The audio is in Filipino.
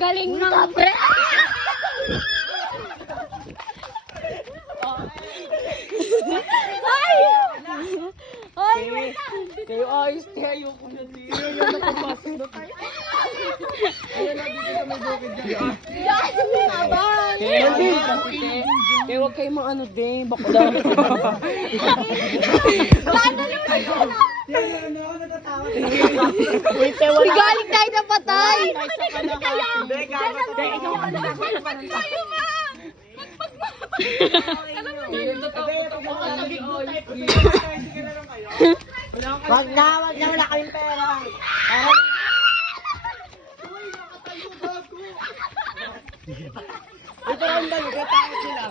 galing ng pre. Ay! Ay! Kayo ayos tayo kung nandito. Ayun na papasok na tayo. Ayun na dito sa may bukid dyan. Kaya huwag kayo mga ano din. Bakla. Galing tayo na patay. Wag na, wala kayong pera. Ito ang dami, katakot sila.